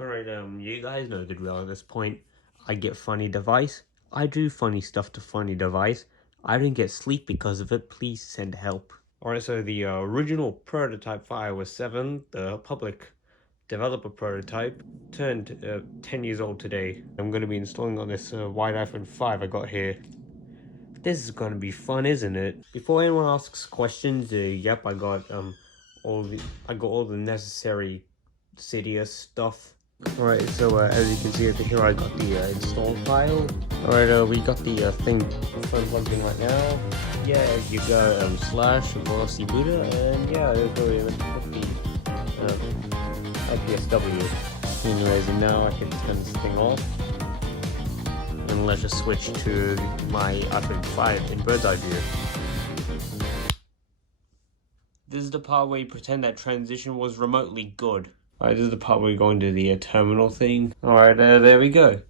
Alright, you guys know the drill at this point. I get funny device. I do funny stuff to funny device. I didn't get sleep because of it. Please send help. Alright, so the original prototype for iOS 7, the public developer prototype, turned 10 years old today. I'm going to be installing on this white iPhone 5 I got here. This is going to be fun, isn't it? Before anyone asks questions, yep, I got all the necessary Cydia stuff. Alright, so as you can see over here, I got the install file. Alright, we got the thing phone plugged in right now. Yeah, you go slash velocity booter, and yeah, it'll go in with the IPSW. Anyways, and now I can turn this thing off. And let's just switch to my iPhone 5 in bird's eye view. This is the part where you pretend that transition was remotely good. Alright, this is the part where we go into the terminal thing. Alright, there we go.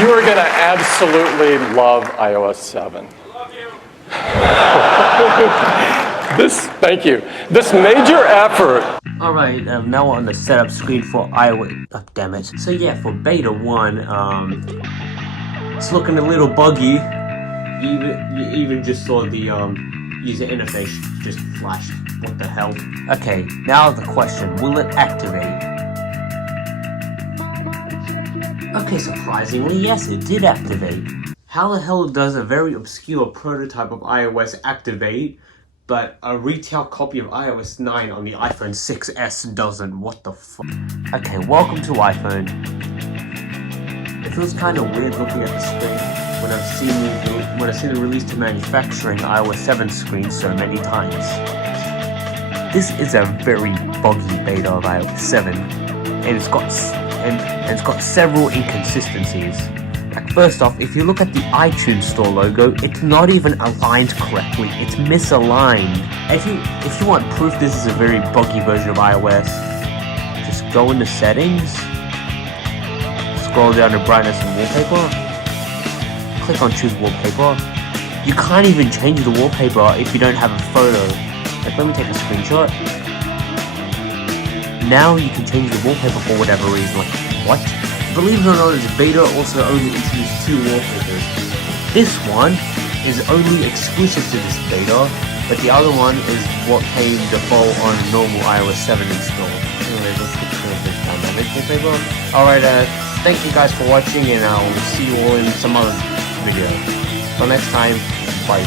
You are going to absolutely love iOS 7. Thank you. This major effort. Alright, now we're on the setup screen for iOS. Oh, damn it. So yeah, for beta 1, it's looking a little buggy. You even just saw the user interface just flashed. What the hell? Okay, now the question, will it activate? Okay, surprisingly, yes, it did activate. How the hell does a very obscure prototype of iOS activate, but a retail copy of iOS 9 on the iPhone 6s doesn't? What the fuck? Okay, welcome to iPhone. It feels kind of weird looking at the screen when I've seen the release to manufacturing iOS 7 screen so many times. This is a very buggy beta of iOS 7, and it's got several inconsistencies. Like, first off, if you look at the iTunes Store logo, it's not even aligned correctly. It's misaligned. If you want proof this is a very buggy version of iOS, just go into settings, scroll down to brightness and wallpaper, click on choose wallpaper. You can't even change the wallpaper if you don't have a photo. Like, let me take a screenshot. Now you can change the wallpaper for whatever reason. Like, what? Believe it or not, this beta also only introduced 2 wallpapers. This one is only exclusive to this beta, but the other one is what came default on normal iOS 7 install. Anyways, let's get to this dynamic wallpaper. Alright, thank you guys for watching, and I'll see you all in some other video. Till next time, bye.